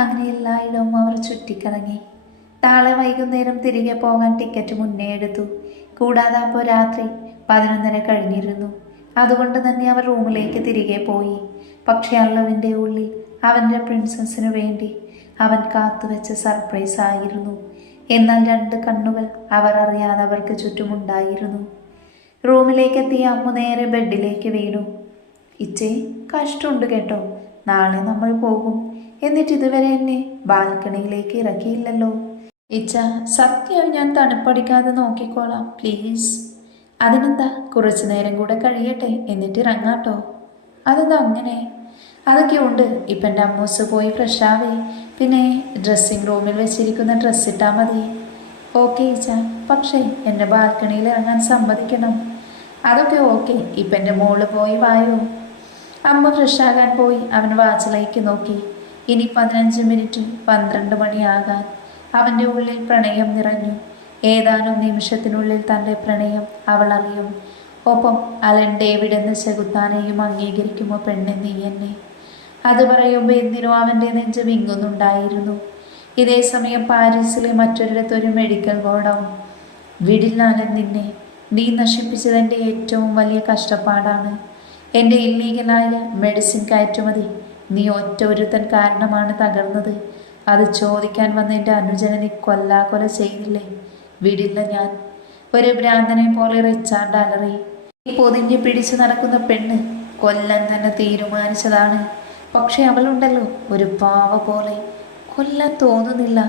അങ്ങനെ എല്ലായിടവും അവർ ചുറ്റിക്കറങ്ങി. നാളെ വൈകുന്നേരം തിരികെ പോകാൻ ടിക്കറ്റ് മുന്നേ എടുത്തു. കൂടാതെ അപ്പോൾ രാത്രി 11:30 കഴിഞ്ഞിരുന്നു. അതുകൊണ്ട് തന്നെ അവർ റൂമിലേക്ക് തിരികെ പോയി. പക്ഷെ അല്ലവിൻ്റെ ഉള്ളിൽ അവൻ്റെ പ്രിൻസസിനു വേണ്ടി അവൻ കാത്തുവെച്ച സർപ്രൈസ് ആയിരുന്നു. എന്നാൽ 2 കണ്ണുകൾ അവർ അറിയാതെ അവർക്ക് ചുറ്റുമുണ്ടായിരുന്നു. റൂമിലേക്ക് എത്തിയ അമ്മു നേരെ ബെഡിലേക്ക് വീണു. ഇച്ചേ, കഷ്ടമുണ്ട് കേട്ടോ. നാളെ നമ്മൾ പോകും. എന്നിട്ട് ഇതുവരെ എന്നെ ബാൽക്കണിയിലേക്ക് ഇറക്കിയില്ലല്ലോ. ഇച്ച, സത്യം ഞാൻ തണുപ്പടിക്കാതെ നോക്കിക്കോളാം, പ്ലീസ്. അതിനെന്താ, കുറച്ചു നേരം കൂടെ കഴിയട്ടെ, എന്നിട്ട് ഇറങ്ങാട്ടോ. അതെന്താ അങ്ങനെ? അതൊക്കെ ഉണ്ട്. ഇപ്പം എൻ്റെ അമ്മൂസ് പോയി ഫ്രഷാവേ. പിന്നെ ഡ്രസ്സിങ് റൂമിൽ വെച്ചിരിക്കുന്ന ഡ്രസ്സ് ഇട്ടാൽ മതി. ഓക്കെ ഇച്ച, പക്ഷേ എൻ്റെ ബാൽക്കണിയിൽ ഇറങ്ങാൻ സമ്മതിക്കണം. അതൊക്കെ ഓക്കെ. ഇപ്പം എൻ്റെ മോള് പോയി വായോ. അമ്മ ഫ്രഷാകാൻ പോയി. അവൻ വാച്ചിലേക്ക് നോക്കി. ഇനി 15 മിനിറ്റ് 12 മണിയാകാൻ. അവൻ്റെ ഉള്ളിൽ പ്രണയം നിറഞ്ഞു. ഏതാനും നിമിഷത്തിനുള്ളിൽ തൻ്റെ പ്രണയം അവൾ അറിയും. ഒപ്പം അലൻ ഡേവിഡ് എന്ന ചെകുത്താനെയും അംഗീകരിക്കുമോ പെണ്ണെ നീ എന്നെ? അത് പറയുമ്പോൾ എന്തിനോ അവൻ്റെ നെഞ്ച് വിങ്ങുന്നുണ്ടായിരുന്നു. ഇതേ സമയം പാരീസിലെ മറ്റൊരിടത്തൊരു മെഡിക്കൽ ഗോഡൗൺ. വിടില്ലാലൻ നിന്നെ. നീ നശിപ്പിച്ചതെൻ്റെ ഏറ്റവും വലിയ കഷ്ടപ്പാടാണ്. എൻ്റെ ഇല്ലീഗലായ മെഡിസിൻ കയറ്റുമതി നീ ഒറ്റ ഒരുത്തൻ കാരണമാണ് തകർന്നത്. അത് ചോദിക്കാൻ വന്ന എൻ്റെ അനുജനെ നീ കൊല്ലാകൊല ചെയ്തില്ലേ? വിടില്ല ഞാൻ. ഒരു ഭ്രാന്തനെ പോലെ റിച്ചാർഡ് അലറി. ഈ പൊതിഞ്ഞ് പിടിച്ചു നടക്കുന്ന പെണ്ണ് കൊല്ലാൻ തന്നെ തീരുമാനിച്ചതാണ്. പക്ഷെ അവളുണ്ടല്ലോ, ഒരു പാവ പോലെ. കൊല്ലാൻ തോന്നുന്നില്ല.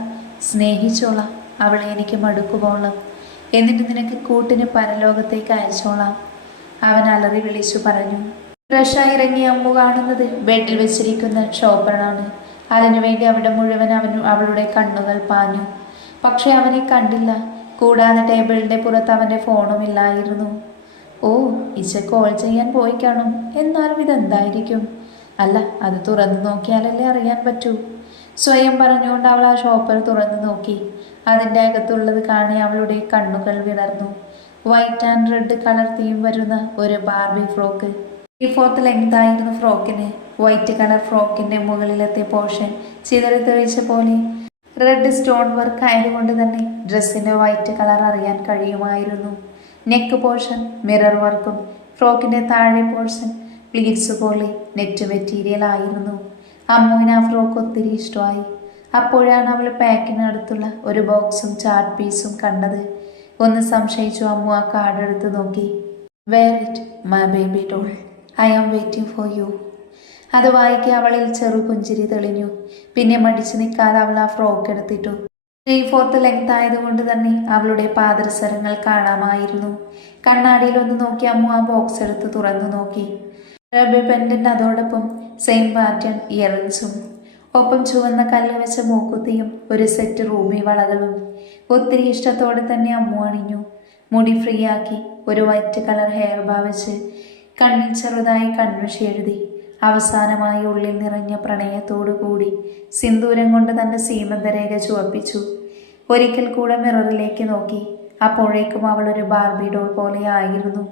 സ്നേഹിച്ചോളാം അവളെ, എനിക്ക് മടുക്കുവോളം. എന്നിട്ട് നിനക്ക് കൂട്ടിന് പരലോകത്തേക്ക് അയച്ചോളാം, അവൻ അലറി വിളിച്ചു പറഞ്ഞു. ഫ്രഷായി ഇറങ്ങി അമ്മു കാണുന്നത് ബെഡിൽ വെച്ചിരിക്കുന്ന ഷോപ്പറാണ്. അതിനുവേണ്ടി അവിടെ മുഴുവൻ അവളുടെ കണ്ണുകൾ പാഞ്ഞു. പക്ഷെ അവനെ കണ്ടില്ല. കൂടാതെ ടേബിളിൻ്റെ പുറത്ത് അവൻ്റെ ഫോണും ഇല്ലായിരുന്നു. ഓ, ഇച്ച കോൾ ചെയ്യാൻ പോയി കാണും. എന്നാലും ഇതെന്തായിരിക്കും? അല്ല, അത് തുറന്നു നോക്കിയാലല്ലേ അറിയാൻ പറ്റൂ. സ്വയം പറഞ്ഞുകൊണ്ട് അവൾ ആ ഷോപ്പർ തുറന്നു നോക്കി. അതിൻ്റെ അകത്തുള്ളത് കാണി അവളുടെ കണ്ണുകൾ വിടർന്നു. White and red colour theme വരുന്ന ഒരു ബാർബി ഫ്രോക്ക്. 4/4 ലെങ്ത് ആയിരുന്നു ഫ്രോക്കിന്. വൈറ്റ് കളർ ഫ്രോക്കിൻ്റെ മുകളിലത്തെ പോർഷൻ ചിതറി തെളിച്ച പോലെ. റെഡ് സ്റ്റോൺ വർക്ക് ആയതുകൊണ്ട് തന്നെ ഡ്രസ്സിൻ്റെ വൈറ്റ് കളർ അറിയാൻ കഴിയുമായിരുന്നു. നെക്ക് പോർഷൻ മിറർ വർക്കും ഫ്രോക്കിൻ്റെ താഴെ പോർഷൻ പ്ലീറ്റ്സ് പോലെ നെറ്റ് മെറ്റീരിയൽ ആയിരുന്നു. അമ്മുവിന് ആ ഫ്രോക്ക് ഒത്തിരി ഇഷ്ടമായി. അപ്പോഴാണ് അവൾ പാക്കിനടുത്തുള്ള ഒരു ബോക്സും ചാർട്ട് പീസും കണ്ടത്. ഒന്ന് സംശയിച്ചു അമ്മു ആ കാർഡ് എടുത്ത് നോക്കി. Where it my baby doll, I am waiting for you. അത് വായിക്കുക അവളിൽ ചെറു പുഞ്ചിരി തെളിഞ്ഞു. പിന്നെ മടിച്ചു നിൽക്കാതെ അവൾ ആ ഫ്രോക്ക് എടുത്തിട്ടു. 3/4 ലെങ്ത് ആയതുകൊണ്ട് തന്നെ അവളുടെ പാദസരങ്ങൾ കാണാമായിരുന്നു. കണ്ണാടിയിൽ ഒന്ന് നോക്കി അമ്മു ആ ബോക്സ് എടുത്ത് തുറന്നു നോക്കി. റബ്ബർ പെൻഡന്റ്, അതോടൊപ്പം സെയിം പാറ്റേൺ ഇയറിങ്സും, ഒപ്പം ചുവന്ന കല്ല് വെച്ച മൂക്കുത്തിയും ഒരു സെറ്റ് റൂബി വളകളും. ഒത്തിരി ഇഷ്ടത്തോടെ തന്നെ അമ്മു അണിഞ്ഞു. മുടി ഫ്രീ ആക്കി ഒരു വൈറ്റ് കളർ ഹെയർ ബാ വെച്ച് കണ്ണിൽ ചെറുതായി കൺമഷി എഴുതി. അവസാനമായി ഉള്ളിൽ നിറഞ്ഞ പ്രണയത്തോടു കൂടി സിന്ദൂരം കൊണ്ട് തൻ്റെ സീമന്തരേഖ ചുവപ്പിച്ചു. ഒരിക്കൽ കൂടെ മിററിലേക്ക് നോക്കി. അപ്പോഴേക്കും അവൾ ഒരു ബാർബി ഡോൾ പോലെ ആയിരുന്നു.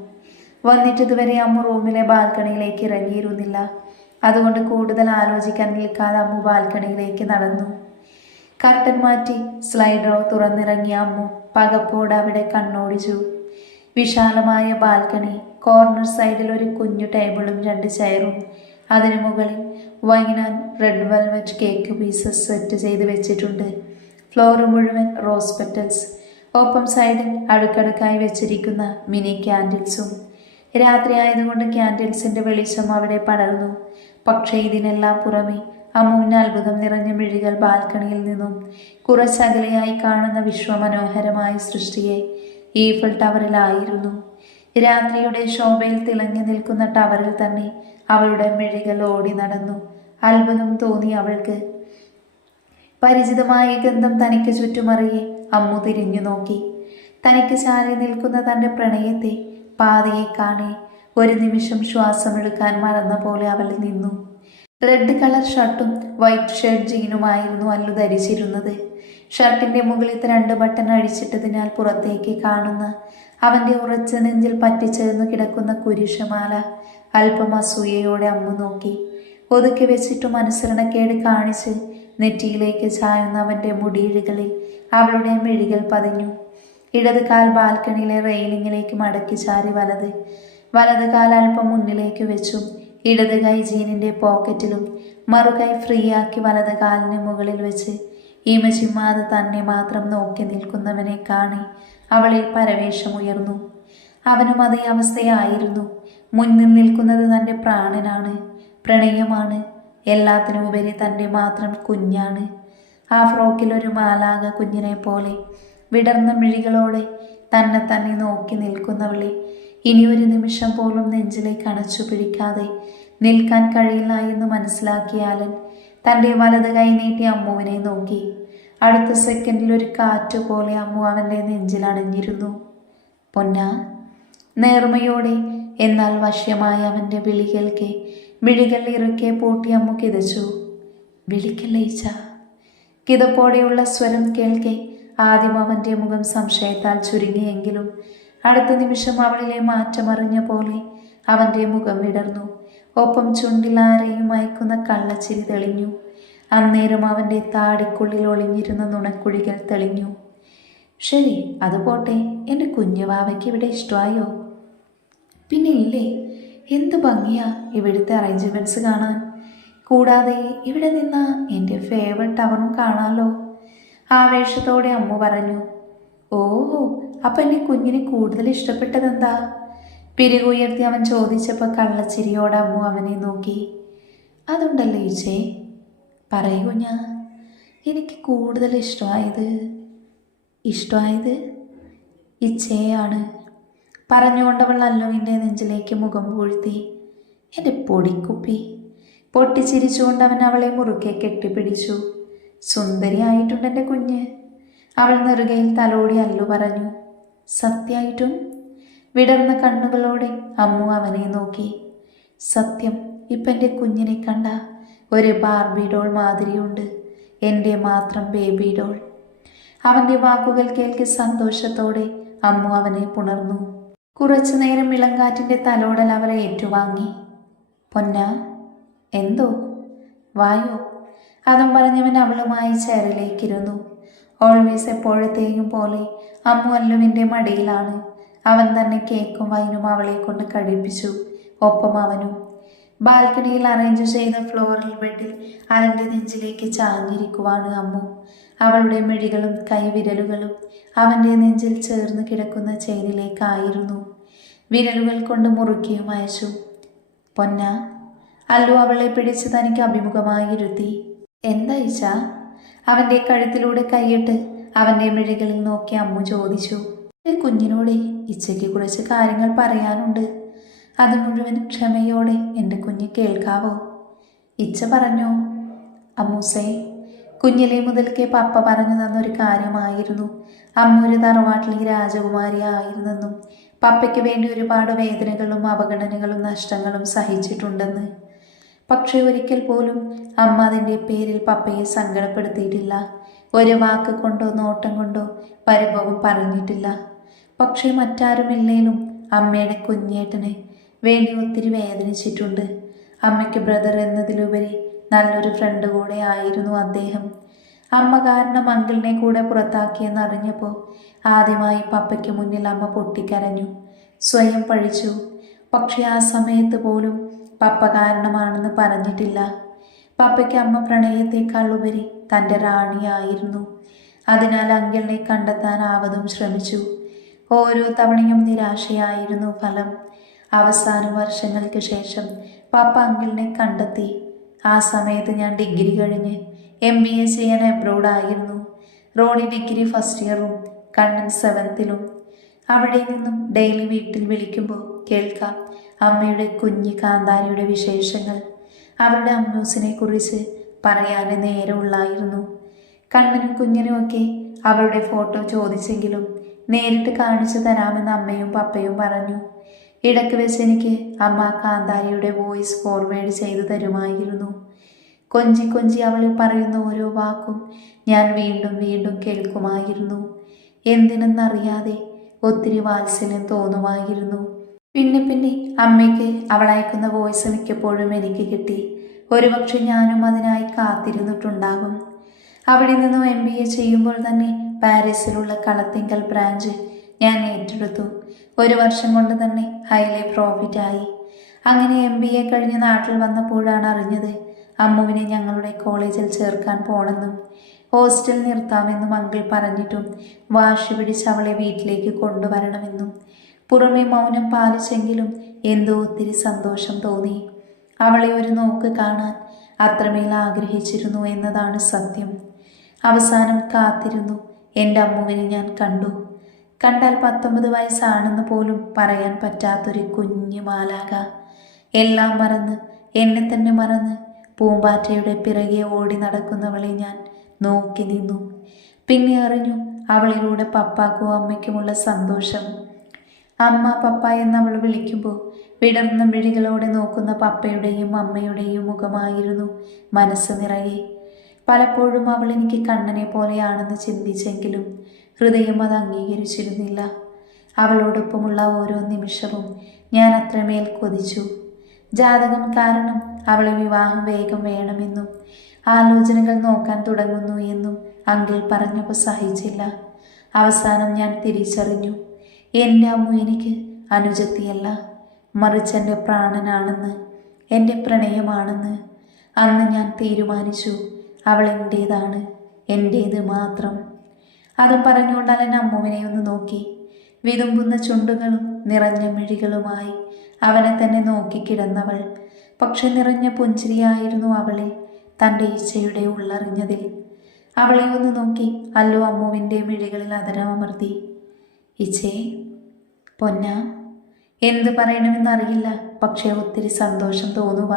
വന്നിട്ടിതുവരെ അമ്മു റൂമിലെ ബാൽക്കണിയിലേക്ക് ഇറങ്ങിയിരുന്നില്ല. അതുകൊണ്ട് കൂടുതൽ ആലോചിക്കാൻ നിൽക്കാതെ അമ്മു ബാൽക്കണിയിലേക്ക് നടന്നു. കർട്ടൻ മാറ്റി സ്ലൈഡർ തുറന്നിറങ്ങിയ അമ്മു പകപ്പോടെ അവിടെ കണ്ണോടിച്ചു. വിശാലമായ ബാൽക്കണി. കോർണർ സൈഡിൽ ഒരു കുഞ്ഞു ടേബിളും 2 ചെയറും. അതിനു മുകളിൽ wine and red velvet cake pieces set ചെയ്ത് വെച്ചിട്ടുണ്ട്. ഫ്ലോർ മുഴുവൻ റോസ് പെറ്റൽസ്. ഒപ്പം സൈഡിൽ അടുക്കടുക്കായി വെച്ചിരിക്കുന്ന മിനി ക്യാൻഡിൽസും. രാത്രി ആയതുകൊണ്ട് ക്യാൻഡിൽസിൻ്റെ വെളിച്ചം അവിടെ പടർന്നു. പക്ഷേ ഇതിനെല്ലാം പുറമെ അമ്മുവിന് അത്ഭുതം നിറഞ്ഞ മിഴികൾ ബാൽക്കണിയിൽ നിന്നും കുറച്ചകലെയായി കാണുന്ന വിശ്വമനോഹരമായ സൃഷ്ടിയെ ഈഫൽ ടവറിലായിരുന്നു. രാത്രിയുടെ ശോഭയിൽ തിളങ്ങി നിൽക്കുന്ന ടവറിൽ തന്നെ അവളുടെ മിഴികൾ ഓടി നടന്നു. അത്ഭുതം തോന്നി അവൾക്ക്. പരിചിതമായ ഗന്ധം തനിക്ക് ചുറ്റുമറിയെ അമ്മു തിരിഞ്ഞു നോക്കി. തനിക്ക് ചാരി നിൽക്കുന്ന തൻ്റെ പ്രണയത്തെ പാതയെ കാണെ ഒരു നിമിഷം ശ്വാസമെടുക്കാൻ മറന്ന പോലെ അവൾ നിന്നു. റെഡ് കളർ ഷർട്ടും വൈറ്റ് ഷർട്ട് ജീനുമായിരുന്നു അല്ലു ധരിച്ചിരുന്നത്. ഷർട്ടിൻ്റെ മുകളിലത്തെ 2 ബട്ടൺ അഴിച്ചിട്ടതിനാൽ പുറത്തേക്ക് കാണുന്ന അവൻ്റെ ഉറച്ച നെഞ്ചിൽ പറ്റിച്ചേർന്നു കിടക്കുന്ന കുരിശമാല അല്പം അസൂയയോടെ അമ്മു നോക്കി. ഒതുക്കി വെച്ചിട്ടും അനുസരണക്കേട് കാണിച്ച് നെറ്റിയിലേക്ക് ചായുന്ന അവൻ്റെ മുടിയിഴകളിൽ അവളുടെ മിഴികൾ പതിഞ്ഞു. ഇടത് കാൽ ബാൽക്കണിയിലെ റെയിലിങ്ങിലേക്ക് മടക്കി ചാരി വലത് കാൽ അല്പം മുന്നിലേക്ക് വെച്ചു. ഇടത് കൈ ജീനിൻ്റെ പോക്കറ്റിലും മറുകൈ ഫ്രീ ആക്കി വലത് കാലിന് മുകളിൽ വെച്ച് ഇമചിമ്മാതെ തന്നെ മാത്രം നോക്കി നിൽക്കുന്നവനെ കാണി അവളിൽ പരവേശമുയർന്നു. അവനും അതേ അവസ്ഥയായിരുന്നു. മുന്നിൽ നിൽക്കുന്നത് തൻ്റെ പ്രാണനാണ്, പ്രണയമാണ്, എല്ലാത്തിനുമുപരി തൻ്റെ മാത്രം കുഞ്ഞാണ്. ആ ഫ്രോക്കിൽ ഒരു മാലാക കുഞ്ഞിനെ പോലെ വിടർന്ന മിഴികളോടെ തന്നെ നോക്കി നിൽക്കുന്നവളെ ഇനി ഒരു നിമിഷം പോലും നെഞ്ചിലേക്ക് അണച്ചു പിടിക്കാതെ നിൽക്കാൻ കഴിയില്ല എന്ന് മനസ്സിലാക്കിയ അലൻ തൻ്റെ വലത് കൈ നീട്ടി അമ്മുവിനെ നോക്കി. അടുത്ത സെക്കൻഡിൽ ഒരു കാറ്റ് പോലെ അമ്മു അവൻ്റെ നെഞ്ചിൽ അണഞ്ഞിരുന്നു. പൊന്നാ, നേർമയോടെ എന്നാൽ വശ്യമായ അവൻ്റെ വിളി കേൾക്കെ മിഴികൾ ഇറുക്കെ പൂട്ടി അമ്മു കിതച്ചു. വിളിക്കല്ലയിച്ച. കിതപ്പോടെയുള്ള സ്വരം കേൾക്കെ ആദ്യം അവൻ്റെ മുഖം സംശയത്താൽ ചുരുങ്ങിയെങ്കിലും അടുത്ത നിമിഷം അവളിലെ മാറ്റമറിഞ്ഞ പോലെ അവൻ്റെ മുഖം വിടർന്നു. ഒപ്പം ചുണ്ടിൽ ആരെയും മയക്കുന്ന കള്ളച്ചിരി തെളിഞ്ഞു. അന്നേരം അവൻ്റെ താടിക്കുള്ളിൽ ഒളിഞ്ഞിരുന്ന നുണക്കുഴികൾ തെളിഞ്ഞു. ശരി, അത് പോട്ടെ. എൻ്റെ കുഞ്ഞുവാവയ്ക്ക് ഇവിടെ ഇഷ്ടമായോ? പിന്നെ ഇല്ലേ, എന്ത് ഭംഗിയാ ഇവിടുത്തെ അറേഞ്ച്മെൻറ്റ്സ് കാണാൻ. കൂടാതെ ഇവിടെ നിന്ന എൻ്റെ ഫേവററ്റ് ടവറും കാണാമല്ലോ, ആവേശത്തോടെ അമ്മു പറഞ്ഞു. ഓഹോ, അപ്പം എൻ്റെ കുഞ്ഞിനെ കൂടുതൽ ഇഷ്ടപ്പെട്ടതെന്താ? പിരികുയർത്തി അവൻ ചോദിച്ചപ്പോൾ കള്ളച്ചിരിയോടെ അമ്മു അവനെ നോക്കി. അതുണ്ടല്ലോ ഈച്ചേ, പറയൂ. എനിക്ക് കൂടുതൽ ഇഷ്ടമായത് ഇച്ചയാണ് പറഞ്ഞുകൊണ്ടവൾ അല്ലുവിൻ്റെ നെഞ്ചിലേക്ക് മുഖം പൂഴ്ത്തി. എൻ്റെ പൊടിക്കുപ്പി. പൊട്ടിച്ചിരിച്ചുകൊണ്ട് അവൻ അവളെ മുറുക്കെ കെട്ടിപ്പിടിച്ചു. സുന്ദരിയായിട്ടുണ്ട് എൻ്റെ കുഞ്ഞ്. അവൾ നെറുകയിൽ തലോടി അല്ലു പറഞ്ഞു. സത്യമായിട്ടും? വിടർന്ന കണ്ണുകളോടെ അമ്മു അവനെ നോക്കി. സത്യം, ഇപ്പം എൻ്റെ കുഞ്ഞിനെ കണ്ട ഒരു ബാർബി ഡോൾ മാതിരിയുണ്ട്, എൻ്റെ മാത്രം ബേബി ഡോൾ. അവൻ്റെ വാക്കുകൾ കേൾക്കി സന്തോഷത്തോടെ അമ്മു അവനെ പുണർന്നു. കുറച്ചു നേരം ഇളങ്കാറ്റിൻ്റെ തലോടൽ അവരെ ഏറ്റുവാങ്ങി. പൊന്നാ, എന്തോ? വായോ. അതും പറഞ്ഞവൻ അവളുമായി ചേരലേക്കിരുന്നു. ഓൾവേസ് എപ്പോഴത്തെയും പോലെ അമ്മു അല്ലുവിൻ്റെ മടിയിലാണ്. അവൻ തന്നെ കേക്കും വൈനും അവളെ കൊണ്ട് കഴിപ്പിച്ചു. ഒപ്പം അവനും. ബാൽക്കണിയിൽ അറേഞ്ച് ചെയ്ത ഫ്ലോറൽ ബെഡിൽ അലൻ്റെ നെഞ്ചിലേക്ക് ചാഞ്ഞിരിക്കുവാണ് അമ്മു. അവളുടെ മിഴികളും കൈവിരലുകളും അവൻ്റെ നെഞ്ചിൽ ചേർന്ന് കിടക്കുന്ന ചെയിനിലേക്കായിരുന്നു. വിരലുകൾ കൊണ്ട് മുറുക്കിയും അയച്ചു. പൊന്നാ. അല്ലു അവളെ പിടിച്ച് തനിക്ക് അഭിമുഖമായിരുത്തി. എന്താ ഇച്ച? അവൻ്റെ കഴുത്തിലൂടെ കൈയിട്ട് അവൻ്റെ മിഴികളിൽ നോക്കി അമ്മു ചോദിച്ചു. കുഞ്ഞിനോട് ഇച്ചയ്ക്ക് കുറച്ച് കാര്യങ്ങൾ പറയാനുണ്ട്. അത് മുഴുവൻ ക്ഷമയോടെ എൻ്റെ കുഞ്ഞ് കേൾക്കാവോ? ഇച്ച പറഞ്ഞോ. അമ്മൂസേ, കുഞ്ഞിലെ മുതൽക്കേ പപ്പ പറഞ്ഞു തന്നൊരു കാര്യമായിരുന്നു. അമ്മ ഒരു തറവാട്ടിലെ രാജകുമാരി ആയിരുന്നെന്നും പപ്പയ്ക്ക് വേണ്ടി ഒരുപാട് വേദനകളും അവഗണനകളും നഷ്ടങ്ങളും സഹിച്ചിട്ടുണ്ടെന്ന്. പക്ഷേ ഒരിക്കൽ പോലും അമ്മ അതിൻ്റെ പേരിൽ പപ്പയെ സങ്കടപ്പെടുത്തിയിട്ടില്ല. ഒരു വാക്ക് കൊണ്ടോ നോട്ടം കൊണ്ടോ പരിഭവം പറഞ്ഞിട്ടില്ല. പക്ഷേ മറ്റാരുമില്ലേലും അമ്മയുടെ കുഞ്ഞേട്ടന് വേണ്ടി ഒത്തിരി വേദനിച്ചിട്ടുണ്ട്. അമ്മയ്ക്ക് ബ്രദർ എന്നതിലുപരി നല്ലൊരു ഫ്രണ്ട് കൂടെ ആയിരുന്നു അദ്ദേഹം. അമ്മ കാരണം അങ്കിളിനെ കൂടെ പുറത്താക്കിയെന്നറിഞ്ഞപ്പോൾ ആദ്യമായി പപ്പയ്ക്ക് മുന്നിൽ അമ്മ പൊട്ടിക്കരഞ്ഞു, സ്വയം പഴിച്ചു. പക്ഷെ ആ സമയത്ത് പോലും പപ്പ കാരണമാണെന്ന് പറഞ്ഞിട്ടില്ല. പപ്പയ്ക്ക് അമ്മ പ്രണയത്തേക്കാൾ ഉപരി തൻ്റെ റാണിയായിരുന്നു. അതിനാൽ അങ്കിളിനെ കണ്ടെത്താനാവതും ശ്രമിച്ചു. ഓരോ തവണയും നിരാശയായിരുന്നു ഫലം. അവസാന വർഷങ്ങൾക്ക് ശേഷം പപ്പ അങ്കിളിനെ കണ്ടെത്തി. ആ സമയത്ത് ഞാൻ ഡിഗ്രി കഴിഞ്ഞ് MBA ചെയ്യാൻ അബ്രോഡായിരുന്നു. റോണി ഡിഗ്രി ഫസ്റ്റ് ഇയറും കണ്ണൻ 7th അവിടെ നിന്നും ഡെയിലി വീട്ടിൽ വിളിക്കുമ്പോൾ കേൾക്കാം അമ്മയുടെ കുഞ്ഞി കാന്താരിയുടെ വിശേഷങ്ങൾ. അവരുടെ അമ്മൂസിനെ കുറിച്ച് പറയാൻ നേരമുള്ളായിരുന്നു. കണ്ണനും കുഞ്ഞിനുമൊക്കെ അവരുടെ ഫോട്ടോ ചോദിച്ചെങ്കിലും നേരിട്ട് കാണിച്ചു തരാമെന്ന് അമ്മയും പപ്പയും പറഞ്ഞു. ഇടയ്ക്ക് വെച്ച് എനിക്ക് അമ്മ കാന്താരിയുടെ വോയിസ് ഫോർവേഡ് ചെയ്തു തരുമായിരുന്നു. കൊഞ്ചി കൊഞ്ചി അവൾ പറയുന്ന ഓരോ വാക്കും ഞാൻ വീണ്ടും വീണ്ടും കേൾക്കുമായിരുന്നു. എന്തിനെന്നറിയാതെ ഒത്തിരി വാത്സല്യം തോന്നുമായിരുന്നു. പിന്നെ അമ്മയ്ക്ക് അവളയക്കുന്ന വോയിസ് മിക്കപ്പോഴും എനിക്ക് കിട്ടി. ഒരുപക്ഷെ ഞാനും അതിനായി കാത്തിരുന്നിട്ടുണ്ടാകും. അവിടെ നിന്നും MBA ചെയ്യുമ്പോൾ തന്നെ പാരീസിലുള്ള കളത്തിങ്കൽ ബ്രാഞ്ച് ഞാൻ ഏറ്റെടുത്തു. 1 വർഷം കൊണ്ട് തന്നെ ഹൈലി പ്രോഫിറ്റായി. അങ്ങനെ MBA കഴിഞ്ഞ് നാട്ടിൽ വന്നപ്പോഴാണ് അറിഞ്ഞത് അമ്മുവിനെ ഞങ്ങളുടെ കോളേജിൽ ചേർക്കാൻ പോണെന്നും ഹോസ്റ്റൽ നിർത്താമെന്നും അങ്കിൾ പറഞ്ഞിട്ടും വാശി പിടിച്ച് അവളെ വീട്ടിലേക്ക് കൊണ്ടുവരണമെന്നും. പുറമെ മൗനം പാലിച്ചെങ്കിലും എന്തോ ഒത്തിരി സന്തോഷം തോന്നി. അവളെ ഒരു നോക്ക് കാണാൻ അത്രമേൽ ആഗ്രഹിച്ചിരുന്നു എന്നതാണ് സത്യം. അവസാനം കാത്തിരുന്നു. എൻ്റെ അമ്മുവിനെ ഞാൻ കണ്ടു. കണ്ടാൽ 19 വയസ്സാണെന്ന് പോലും പറയാൻ പറ്റാത്തൊരു കുഞ്ഞു മാലാക. എല്ലാം മറന്ന്, എന്നെ തന്നെ മറന്ന് പൂമ്പാറ്റയുടെ പിറകെ ഓടി നടക്കുന്നവളെ ഞാൻ നോക്കി നിന്നു. പിന്നെ അറിഞ്ഞു അവളിലൂടെ പപ്പാക്കും അമ്മയ്ക്കുമുള്ള സന്തോഷം. അമ്മ പപ്പ എന്നവൾ വിളിക്കുമ്പോൾ വിടർന്ന മിഴികളോടെ നോക്കുന്ന പപ്പയുടെയും അമ്മയുടെയും മുഖമായിരുന്നു മനസ്സ് നിറയെ. പലപ്പോഴും അവൾ എനിക്ക് കണ്ണനെ പോലെയാണെന്ന് ചിന്തിച്ചെങ്കിലും ഹൃദയം അത് അംഗീകരിച്ചിരുന്നില്ല. അവളോടൊപ്പമുള്ള ഓരോ നിമിഷവും ഞാൻ അത്രമേൽ കൊതിച്ചു. ജാതകം കാരണം അവളെ വിവാഹം വേഗം വേണമെന്നും ആലോചനകൾ നോക്കാൻ തുടങ്ങുന്നു എന്നും അങ്കിൾ പറഞ്ഞപ്പോൾ സഹിച്ചില്ല. അവസാനം ഞാൻ തിരിച്ചറിഞ്ഞു, എൻ്റെ അമ്മു എനിക്ക് അനുജത്തിയല്ല, മറിച്ച് എൻ്റെ പ്രാണനാണെന്ന്, എൻ്റെ പ്രണയമാണെന്ന്. അന്ന് ഞാൻ തീരുമാനിച്ചു, അവൾ എൻ്റേതാണ്, എൻ്റേത് മാത്രം. അത് പറഞ്ഞുകൊണ്ട് അലൻ അമ്മുവിനെ ഒന്ന് നോക്കി. വിതുമ്പുന്ന ചുണ്ടുകളും നിറഞ്ഞ മിഴികളുമായി അവനെ തന്നെ നോക്കിക്കിടന്നവൾ. പക്ഷെ നിറഞ്ഞ പുഞ്ചിരിയായിരുന്നു അവളിൽ, തൻ്റെ ഇച്ഛയുടെ ഉള്ളറിഞ്ഞതിൽ. അവളെ ഒന്ന് നോക്കി അല്ലു അമ്മുവിൻ്റെ മിഴികളിൽ അതരമർത്തി. ഇച്ചേ, പൊന്ന, എന്ത് പറയണമെന്നറിയില്ല, പക്ഷേ ഒത്തിരി സന്തോഷം തോന്നുക.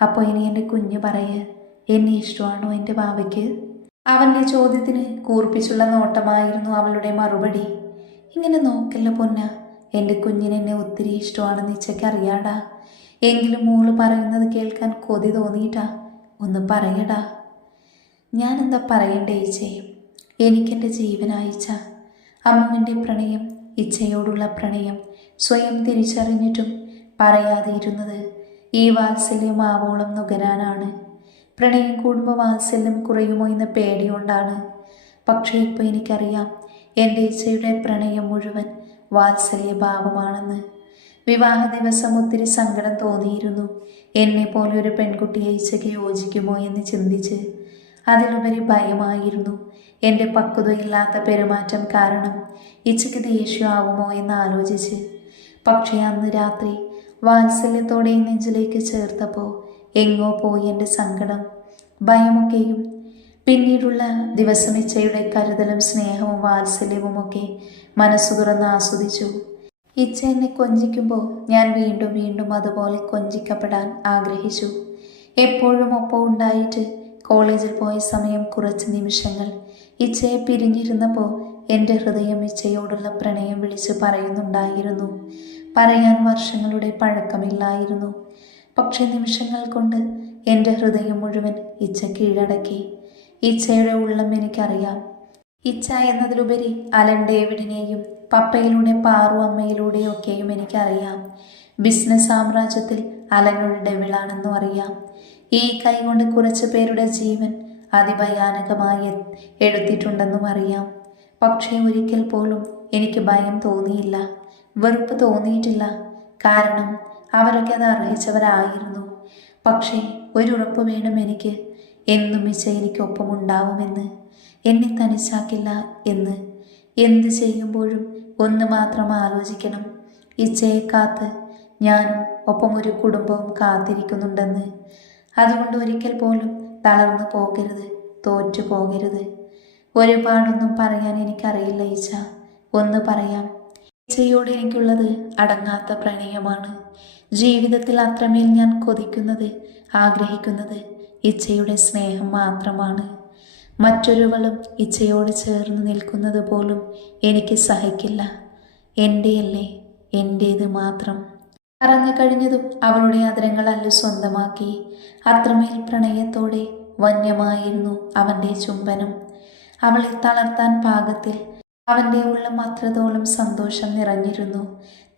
അപ്പോൾ ഇനി എൻ്റെ കുഞ്ഞ് പറയ്, എന്നെ ഇഷ്ടമാണോ എൻ്റെ ബാവയ്ക്ക്? അവൻ്റെ ചോദ്യത്തിന് കൂർപ്പിച്ചുള്ള നോട്ടമായിരുന്നു അവളുടെ മറുപടി. ഇങ്ങനെ നോക്കല്ല പൊന്ന, എൻ്റെ കുഞ്ഞിനെന്നെ ഒത്തിരി ഇഷ്ടമാണെന്ന് ഇച്ചയ്ക്ക് അറിയാടാ. എങ്കിലും മോള് പറയുന്നത് കേൾക്കാൻ കൊതി തോന്നിയിട്ടാ. ഒന്ന് പറയടാ. ഞാനെന്താ പറയണ്ടേ ഇച്ചേ? എനിക്കെൻ്റെ ജീവനായിച്ച അമ്മുവിൻ്റെ പ്രണയം, ഇച്ഛയോടുള്ള പ്രണയം സ്വയം തിരിച്ചറിഞ്ഞിട്ടും പറയാതെ ഇരുന്നത് ഈ വാത്സല്യം ആവോളം നുകരാനാണ്. പ്രണയം കൂടുമ്പോൾ വാത്സല്യം കുറയുമോ എന്ന പേടികൊണ്ടാണ്. പക്ഷേ ഇപ്പോൾ എനിക്കറിയാം എൻ്റെ ഇച്ഛയുടെ പ്രണയം മുഴുവൻ വാത്സല്യഭാവമാണെന്ന്. വിവാഹ ദിവസം ഒത്തിരി സങ്കടം തോന്നിയിരുന്നു. എന്നെ പോലെ ഒരു പെൺകുട്ടിയെ ഇച്ഛയ്ക്ക് യോജിക്കുമോ എന്ന് ചിന്തിച്ച്. അതിലുപരി ഭയമായിരുന്നു, എൻ്റെ പക്വതയില്ലാത്ത പെരുമാറ്റം കാരണം ഇച്ഛയ്ക്ക് ദേഷ്യമാവുമോ എന്ന് ആലോചിച്ച്. പക്ഷേ അന്ന് രാത്രി വാത്സല്യത്തോടെ നെഞ്ചിലേക്ക് ചേർത്തപ്പോൾ എങ്ങോ പോയി എൻ്റെ സങ്കടം, ഭയമൊക്കെയും. പിന്നീടുള്ള ദിവസം ഇച്ഛയുടെ കരുതലും സ്നേഹവും വാത്സല്യവുമൊക്കെ മനസ്സു തുറന്ന് ആസ്വദിച്ചു. ഇച്ഛ എന്നെ കൊഞ്ചിക്കുമ്പോൾ ഞാൻ വീണ്ടും വീണ്ടും അതുപോലെ കൊഞ്ചിക്കപ്പെടാൻ ആഗ്രഹിച്ചു. എപ്പോഴും ഒപ്പം ഉണ്ടായിട്ട് കോളേജിൽ പോയ സമയം കുറച്ച് നിമിഷങ്ങൾ ഇച്ഛയെ പിരിഞ്ഞിരുന്നപ്പോൾ എൻ്റെ ഹൃദയം ഇച്ഛയോടുള്ള പ്രണയം വിളിച്ച് പറയുന്നുണ്ടായിരുന്നു. പറയാൻ വർഷങ്ങളുടെ പഴക്കമില്ലായിരുന്നു. പക്ഷെ നിമിഷങ്ങൾ കൊണ്ട് എൻ്റെ ഹൃദയം മുഴുവൻ ഇച്ഛ കീഴടക്കി. ഇച്ഛയുടെ ഉള്ളം എനിക്കറിയാം. ഇച്ഛ എന്നതിലുപരി അലൻ ഡേവിഡിനെയും പപ്പയിലൂടെ പാറു അമ്മയിലൂടെയൊക്കെയും എനിക്കറിയാം. ബിസിനസ് സാമ്രാജ്യത്തിൽ അലനൊരു ഡെവിളാണെന്നും അറിയാം. ഈ കൈ കൊണ്ട് കുറച്ച് പേരുടെ ജീവൻ അതിഭയാനകമായി എടുത്തിട്ടുണ്ടെന്നും അറിയാം. പക്ഷേ ഒരിക്കൽ പോലും എനിക്ക് ഭയം തോന്നിയില്ല, വെറുപ്പ് തോന്നിയിട്ടില്ല. കാരണം അവരൊക്കെ അത് അർഹിച്ചവരായിരുന്നു. പക്ഷേ ഒരുറപ്പ് വേണം എനിക്ക്, എന്നും ഇച്ഛ എനിക്കൊപ്പം ഉണ്ടാവുമെന്ന്, എന്നെ തനിച്ചാക്കില്ല എന്ന്. എന്ത് ചെയ്യുമ്പോഴും ഒന്ന് മാത്രം ആലോചിക്കണം, ഇച്ഛയെ കാത്ത് ഞാനും ഒപ്പം ഒരു കുടുംബവും കാത്തിരിക്കുന്നുണ്ടെന്ന്. അതുകൊണ്ട് ഒരിക്കൽ പോലും തളർന്നു പോകരുത്, തോറ്റു പോകരുത്. ഒരുപാടൊന്നും പറയാൻ എനിക്കറിയില്ല ഇച്ഛ, ഒന്ന് പറയാം. ഇച്ഛയോട് എനിക്കുള്ളത് അടങ്ങാത്ത പ്രണയമാണ്. ജീവിതത്തിൽ അത്രമേൽ ഞാൻ കൊതിക്കുന്നത്, ആഗ്രഹിക്കുന്നത് ഇച്ഛയുടെ സ്നേഹം മാത്രമാണ്. മറ്റൊരുവളും ഇച്ഛയോട് ചേർന്ന് നിൽക്കുന്നത് പോലും എനിക്ക് സഹിക്കില്ല. എൻ്റെയല്ലേ, എൻ്റേത് മാത്രം. പറഞ്ഞു കഴിഞ്ഞതും അവളുടെ അതിരങ്ങൾ അല്ലു സ്വന്തമാക്കി. അത്രമേൽ പ്രണയത്തോടെ വന്യമായിരുന്നു അവൻ്റെ ചുംബനം. അവളെ തളർത്താൻ പാകത്തിൽ അവൻ്റെ ഉള്ളം അത്രത്തോളം സന്തോഷം നിറഞ്ഞിരുന്നു.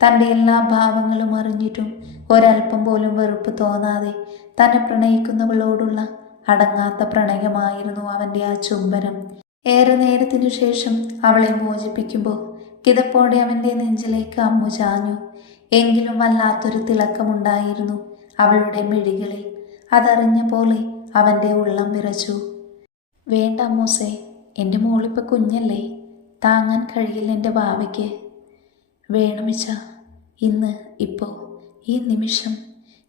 തൻ്റെ എല്ലാ ഭാവങ്ങളും അറിഞ്ഞിട്ടും ഒരൽപ്പം പോലും വെറുപ്പ് തോന്നാതെ തന്നെ പ്രണയിക്കുന്നവളോടുള്ള അടങ്ങാത്ത പ്രണയമായിരുന്നു അവൻ്റെ ആ ചുംബനം. ഏറെ നേരത്തിനു ശേഷം അവളെ മോചിപ്പിക്കുമ്പോൾ കിതപ്പോടെ അവൻ്റെ നെഞ്ചിലേക്ക് അമ്മു ചാഞ്ഞു. എങ്കിലും വല്ലാത്തൊരു തിളക്കമുണ്ടായിരുന്നു അവളുടെ മിഴികളിൽ. അതറിഞ്ഞ പോലെ അവൻ്റെ ഉള്ളം വിറച്ചു. വേണ്ട അമ്മൂസേ, എൻ്റെ മോളിപ്പോൾ കുഞ്ഞല്ലേ, താങ്ങാൻ കഴിയില്ല എൻ്റെ ഭാവിക്ക്. വേണമിച്ച ഇന്ന്, ഇപ്പോൾ, ഈ നിമിഷം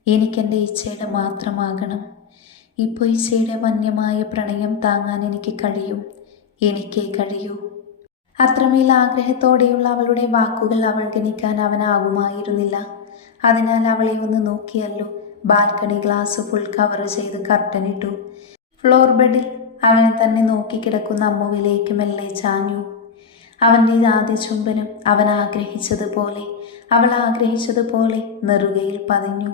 എനിക്കെൻ്റെ ഇച്ഛയുടെ മാത്രമാകണം. ഇപ്പോൾ ഇച്ഛയുടെ വന്യമായ പ്രണയം താങ്ങാൻ എനിക്ക് കഴിയും, എനിക്കേ കഴിയൂ. അത്രമേൽ ആഗ്രഹത്തോടെയുള്ള അവളുടെ വാക്കുകൾ അവഗണിക്കാൻ അവനാകുമായിരുന്നില്ല. അതിനാൽ അവളെ ഒന്ന് നോക്കിയല്ലോ. ബാൽക്കണി ഗ്ലാസ് ഫുൾ കവർ ചെയ്ത് കർട്ടനിട്ടു. ഫ്ലോർ ബെഡിൽ അവനെ തന്നെ നോക്കിക്കിടക്കുന്ന അമ്മുവിലേക്ക് മെല്ലെ ചാഞ്ഞു. അവൻ്റെ ആദ്യ ചുംബനം അവൻ ആഗ്രഹിച്ചതുപോലെ, അവൾ ആഗ്രഹിച്ചതുപോലെ നെറുകയിൽ പതിഞ്ഞു.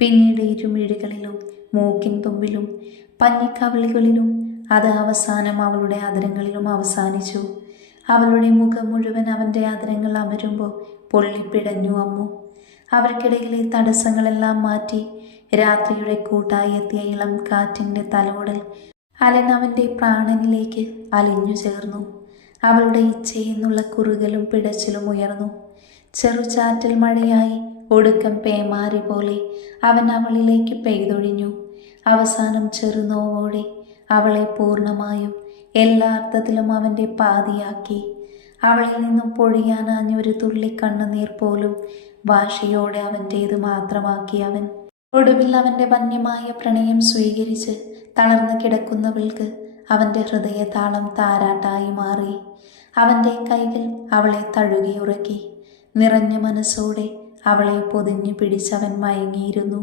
പിന്നീട് ഇരുമിഴികളിലും മൂക്കിൻ തുമ്പിലും പഞ്ഞിക്കവിളികളിലും, അത് അവസാനം അവളുടെ അധരങ്ങളിലും അവസാനിച്ചു. അവളുടെ മുഖം മുഴുവൻ അവൻ്റെ അധരങ്ങൾ അമരുമ്പോൾ പൊള്ളിപ്പിടഞ്ഞു അമ്മു. അവർക്കിടയിലെ തടസ്സങ്ങളെല്ലാം മാറ്റി രാത്രിയുടെ കൂട്ടായി എത്തിയ ഇളം കാറ്റിൻ്റെ തലോടൽ അലൻ അവൻ്റെ പ്രാണനിലേക്ക് അലിഞ്ഞു ചേർന്നു. അവളുടെ ഇച്ഛയെന്നുള്ള കുറുകലും പിടച്ചിലും ഉയർന്നു. ചെറുചാറ്റൽ മഴയായി ഒടുക്കം പേമാരി പോലെ അവൻ അവളിലേക്ക് പെയ്തൊഴിഞ്ഞു. അവസാനം ചെറുനോവോടെ അവളെ പൂർണ്ണമായും എല്ലാ അർത്ഥത്തിലും അവൻ്റെ പാതിയാക്കി. അവളിൽ നിന്നും പൊഴിയാനാഞ്ഞ ഒരു തുള്ളി കണ്ണുനീർ പോലും വാശിയോടെ അവൻ്റേത് മാത്രമാക്കി അവൻ. ഒടുവിൽ അവൻ്റെ വന്യമായ പ്രണയം സ്വീകരിച്ച് തളർന്നു കിടക്കുന്നവൾക്ക് അവൻ്റെ ഹൃദയതാളം താരാട്ടായി മാറി. അവൻ്റെ കൈകൾ അവളെ തഴുകിയുറക്കി. നിറഞ്ഞ മനസ്സോടെ അവളെ പൊതിഞ്ഞു പിടിച്ചവൻ മയങ്ങിയിരുന്നു.